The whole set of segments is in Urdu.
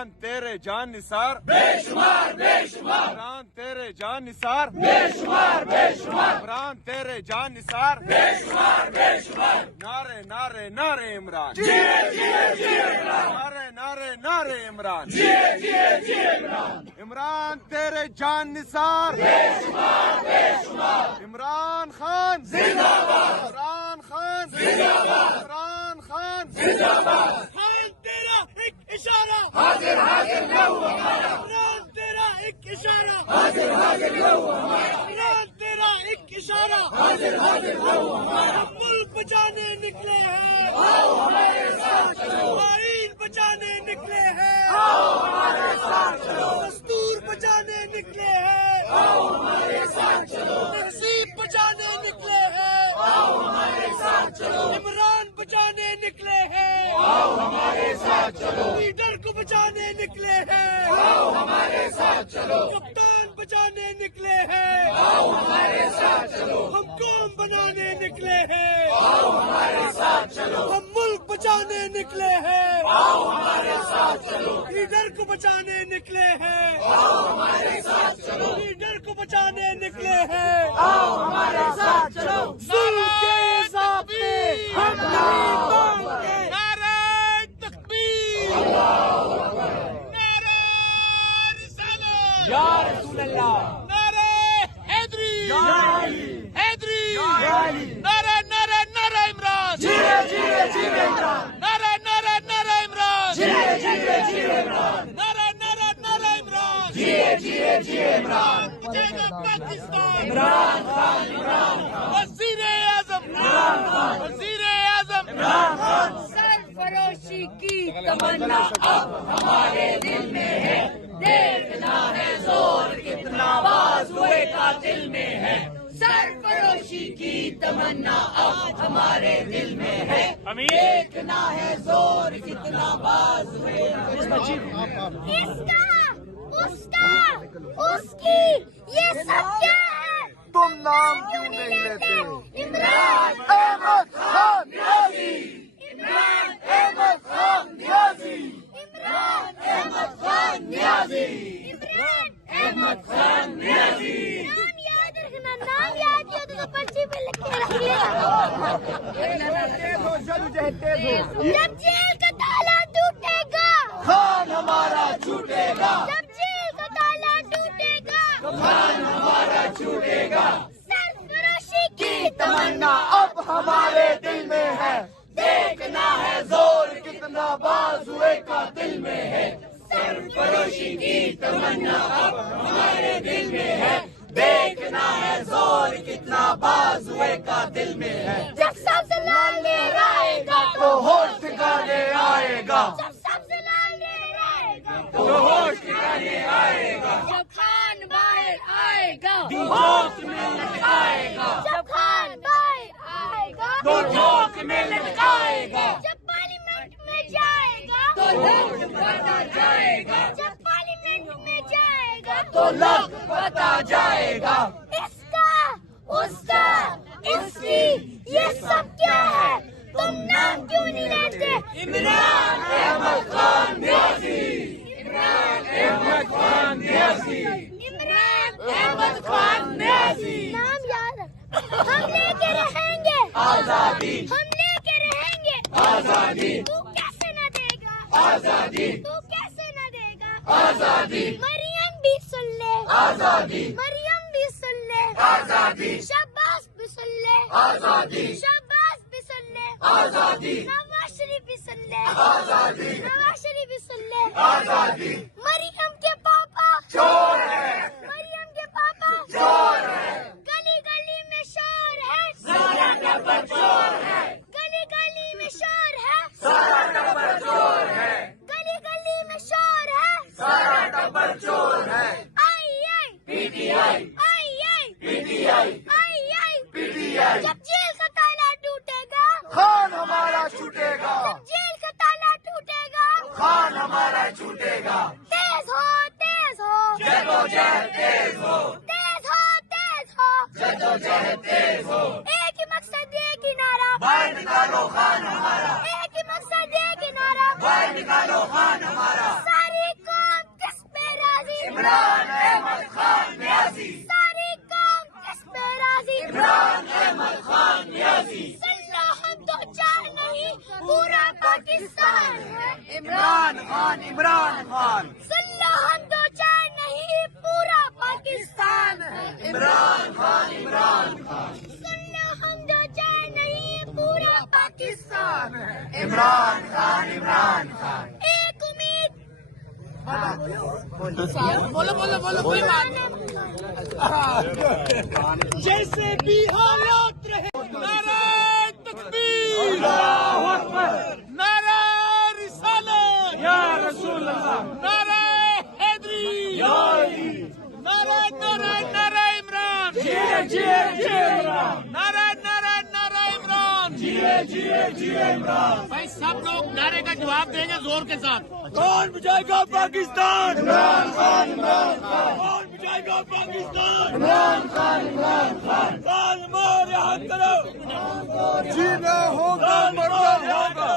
عمران تیرے جان نثار بے شمار بے شمار، عمران تیرے جان نثار بے شمار بے شمار، عمران تیرے جان نثار بے شمار بے شمار، نعرے نعرے نعرے عمران جیے جیے جیے عمران، نعرے نعرے نعرے عمران جیے جیے جیے عمران، عمران تیرے جان نثار بے شمار بے شمار، عمران خان زندہ باد، عمران خان زندہ باد، عمران خان زندہ باد، خان تیرا ایک اشارہ حاضر حاضر لو ہمارا، عمران تیرا ایک اشارہ حاضر حاضر لو ہمارا، عمران تیرا ایک اشارہ حاضر حاضر لو ہمارا، ہم ملک بچانے نکلے ہیں آؤ ہمارے ساتھ چلو، آئین بچانے نکلے ہیں آؤ ہمارے ساتھ چلو، دستور بچانے نکلے ہیں آؤ ہمارے ساتھ چلو، تہذیب بچانے نکلے ہیں آؤ ہمارے ساتھ چلو، عمران بچانے نکلے ہیں آؤ ہمارے ساتھ چلو، لیڈر کو بچانے نکلے ہیں آؤ ہمارے ساتھ چلو، کپتان بچانے نکلے ہیں آؤ ہمارے ساتھ چلو، ہم قوم بنانے نکلے ہیں آؤ ہمارے ساتھ چلو، ہم ملک بچانے نکلے ہیں آؤ ہمارے ساتھ چلو، لیڈر کو بچانے نکلے ہیں آؤ ہمارے ساتھ چلو، لیڈر کو بچانے نکلے ہیں آؤ ہمارے ساتھ چلو، ظلم کے حساب پہ ہم نہیں قوم کے نعرہ تکبیر نعرہ رسالت یا رسول اللہ، نعرہ حیدری حیدری علی، نعرہ نعرہ نعرہ عمران جیے جیے جیے عمران، نعرہ نعرہ نعرہ عمران جیے جیے جیے عمران، نعرہ نعرہ نعرہ عمران جیے جیے جیے عمران، بچائے گا پاکستان عمران خان، عمران خان، وزیر اعظم وزیر اعظم عمران خان، سرفروشی کی تمنا اب ہمارے دل میں ہے، دیکھنا ہے زور کتنا بازوئے کا دل میں ہے، سرفروشی کی تمنا اب ہمارے دل میں ہے، دیکھنا ہے زور کتنا بازوئے اس کا اس کا اس کی یہ سب کیا ہے؟ تم نام کیوں نہیں لیتے عمران احمد خان نیازی، عمران احمد خان نیازی، عمران احمد خان نیازی، عمران احمد خان نیازی، نام یاد رکھنا، نام یاد کیا تو پرچی پہ لکھ کے رکھ لیا۔ جب جیل کا تالا ٹوٹے گا، خان ہمارا چھوٹے گا، جب جیل کا تالا ٹوٹے گا، خان ہمارا چھوٹے گا، سرفروشی کی تمنا اب ہمارے دل میں ہے، دیکھنا ہے زور کتنا بازوئے کا دل میں ہے، سرفروشی کی تمنا اب ہمارے دل میں ہے، دیکھنا ہے زور کتنا بازوئے کا دل میں ہے، جب سبز لال لہر آئے گا تو ہوش ٹھکانے آئے گا، جب سبز لال لہر آئے گا تو ہوش ٹھکانے آئے گا، جب خان باہر آئے گا، جوش میں لٹکائے گا، جب خان باہر آئے گا تو جوش میں لٹکائے گا، جب پارلیمنٹ میں جائے گا تو لوگ بتا جائے گا، جب پارلیمنٹ میں جائے گا تو لگ بتا جائے گا، اس کا اس کا اس کی یہ سب کیا ہے؟ تم نام کیوں نہیں لیتے؟ عمران احمد خان نیازی، عمران احمد خان نیازی، عمران احمد خان نیازی، نام یاد رکھ، ہم لے کے رہیں گے آزادی، ہم لے کے رہیں گے آزادی، تو کیسے نہ دے گا آزادی، تو کیسے نہ دے گا آزادی، مریم بھی سن لے آزادی، مریم بھی سن لے آزادی، شہباز بھی سن لے آزادی، شہباز بھی سن لے آزادی، نواز شریف بھی سن لے آزادی، نواز شریف بھی سن لے آزادی، مریم کے پاپا چور ہے، مریم کے پاپا چور ہے، گلی گلی میں شور ہے سارا ٹبر چور ہے، گلی گلی میں شور ہے سارا ٹبر چور ہے، گلی گلی میں شور ہے سارا ٹبر چور ہے، آئی آئی پی ٹی آئی، آئی آئی پی ٹی آئی، آئی آئی پی ٹی آئی، جب جیل کا تالا ٹوٹے گا خان ہمارا چھوٹے گا، جب جیل کا تالا ٹوٹے گا خان ہمارا چھوٹے گا، تیز ہو تیز ہو جدوجہد تیز ہو، تیز ہو تیز ہو جدوجہد تیز ہو، ایک ہی مقصد ایک ہی نعرہ باہر نکالو خان ہمارا، ایک ہی مقصد ایک ہی نعرہ باہر نکالو خان ہمارا، ساری خان عمران خان سن لو ہم دو چار نہیں پورا پاکستان ہے عمران خان عمران خان سن لو ہم دو چار نہیں پورا پاکستان ہے عمران خان عمران خان ایک امید بولو بولو بولو کوئی بات جیسے بھی حالات رہے نعرہ تکبیر اللہ اکبر نعرہ رسالت یا رسول اللہ نعرہ حیدری یا علی نعرہ نعرہ نعرہ عمران جیے جیے جیے عمران نعرہ نعرہ نعرہ عمران جیے جیے جیے عمران بھائی سب لوگ نعرے کا جواب دیں گے زور کے ساتھ کون بچائے گا پاکستان عمران خان عمران خان کون بچائے گا پاکستان عمران خان عمران خان ظالموں رہا کرو جینا ہوگا مرنا ہوگا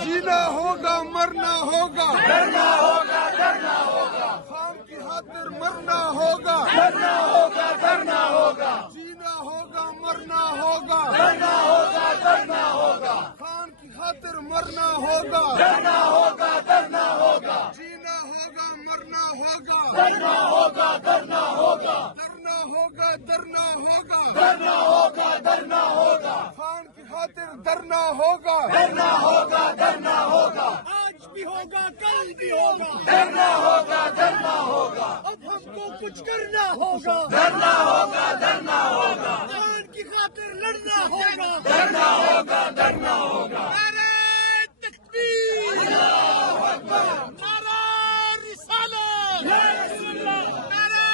جینا ہوگا مرنا ہوگا ڈرنا ہوگا ڈرنا ہوگا خان کی خاطر مرنا ہوگا ڈرنا ہوگا ڈرنا ہوگا جینا ہوگا مرنا ہوگا ڈرنا ہوگا ڈرنا ہوگا خان کی خاطر مرنا ہوگا ڈرنا ہوگا ڈرنا ہوگا جینا ہوگا مرنا ہوگا ڈرنا ہوگا ڈرنا ہوگا ڈرنا ہوگا ڈرنا ہوگا ڈرنا ہوگا ڈرنا ہوگا خان کی خاطر ڈرنا ہوگا ڈرنا ہوگا ڈرنا ہوگا آج بھی ہوگا کل بھی ہوگا ڈرنا ہوگا ڈرنا ہوگا اب ہم کو کچھ کرنا ہوگا ڈرنا ہوگا ڈرنا ہوگا خان کی خاطر لڑنا ہوگا ڈرنا ہوگا ڈرنا ہوگا نعرہ تکبیر اللہ اکبر نعرہ رسالت یا رسول اللہ نعرہ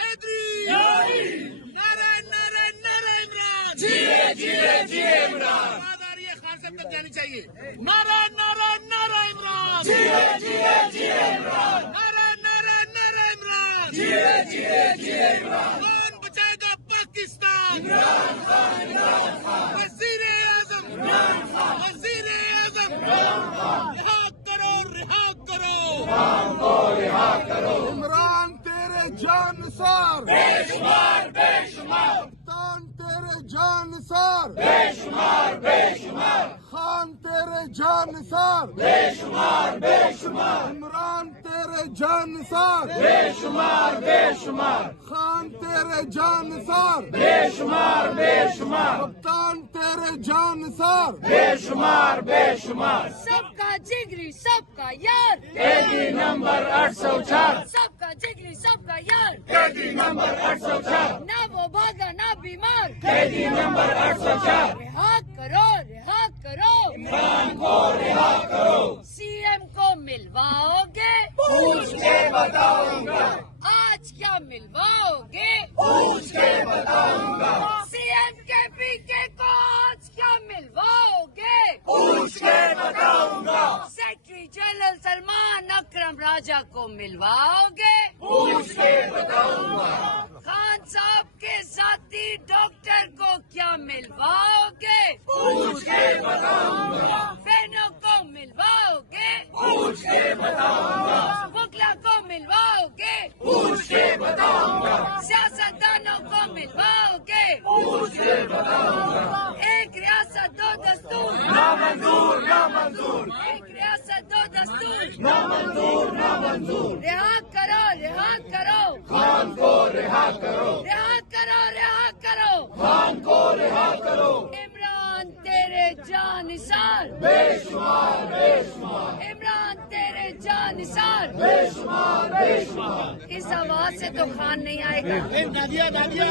حیدری یا علی نعرہ نعرہ نعرہ عمران جیے جیے جیے عمران آواز آ رہی ہے خان صاحب تک جانی چاہیے نعرہ نعرہ نعرہ عمران جیے جیے جیے عمران نعرہ نعرہ نعرہ عمران جیے جیے جیے عمران کون بچائے گا پاکستان عمران خان عمران خان وزیر اعظم عمران خان وزیر اعظم عمران خان رہا کرو رہا کرو خان کو رہا کرو عمران تیرے جانسار بے شمار بے شمار کپتان تیرے جانسار بے شمار بے شمار خان تیرے جانسار بے شمار بے شمار عمران تیرے جانسار بے شمار بے شمار خان تیرے جانسار بے شمار بے شمار کپتان تیرے جانسار بے شمار بے شمار سب کا جگری سب کا یار قیدی نمبر 804 سب کا جگری سب کا یار قیدی نمبر 804 نہ وہ بھاگا نہ بیمار قیدی نمبر 804 رہا کرو رہا کرو عمران کو رہا کرو سی ایم کو ملواؤ گے پوچھ کے بتاؤں گا آج کیا ملواؤ گے پوچھ کے بتاؤں گا سی ایم کے پی کے کو آج کیا ملواؤ گے پوچھ کے بتاؤں گا سیکرٹری جنرل سلمان اکرم راجہ کو ملواؤ گے پوچھ کے بتاؤں گا خان صاحب کے ذاتی ڈاکٹر کو کیا ملواؤ گے پوچھ کے بتاؤں گا بہنوں کو ملواؤ گے پوچھ کے بتاؤں گا بکلا کو ملواؤ گے پوچھ کے بتاؤں گا سیاستدانوں کو ملواؤ گے پوچھ کے بتاؤں گا ایک ریاست دو دستور نامنظور نامنظور ایک ریاست دو دستور نامنظور نامنظور رہا کرو رہا کرو خان کو رہا کرو رہا کرو رہا کرو خان کو رہا کرو عمران تیرے جانثار بے شمار بے شمار عمران تیرے جانثار بے شمار بے شمار اس آواز سے تو خان نہیں آئے گا نادیا نادیا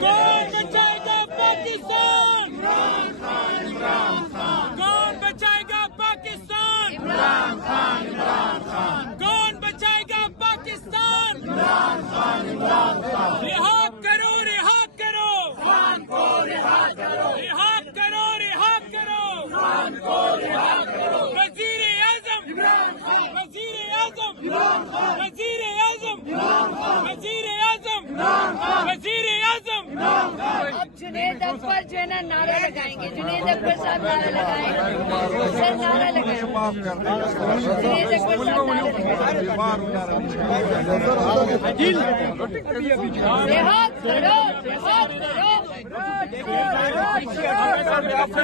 کون بچائے گا پاکستان عمران خان عمران خان کون بچائے گا پاکستان عمران خان عمران خان کون بچائے گا پاکستان عمران خان عمران خان رہا کرو رہا کرو خان کو رہا کرو رہا کرو رہا کرو خان کو رہا کرو وزیر اعظم وزیر اعظم وزیر اعظم وزیر اعظم وزیر اعظم اب جنید اکبر جو ہے نا نعرہ لگائیں گے جنید اکبر صاحب نعرہ لگائیں گے سر نعرہ لگائیں جنید اکبر صاحب نعرہ لگائیں رہا کرو رہا کرو آپ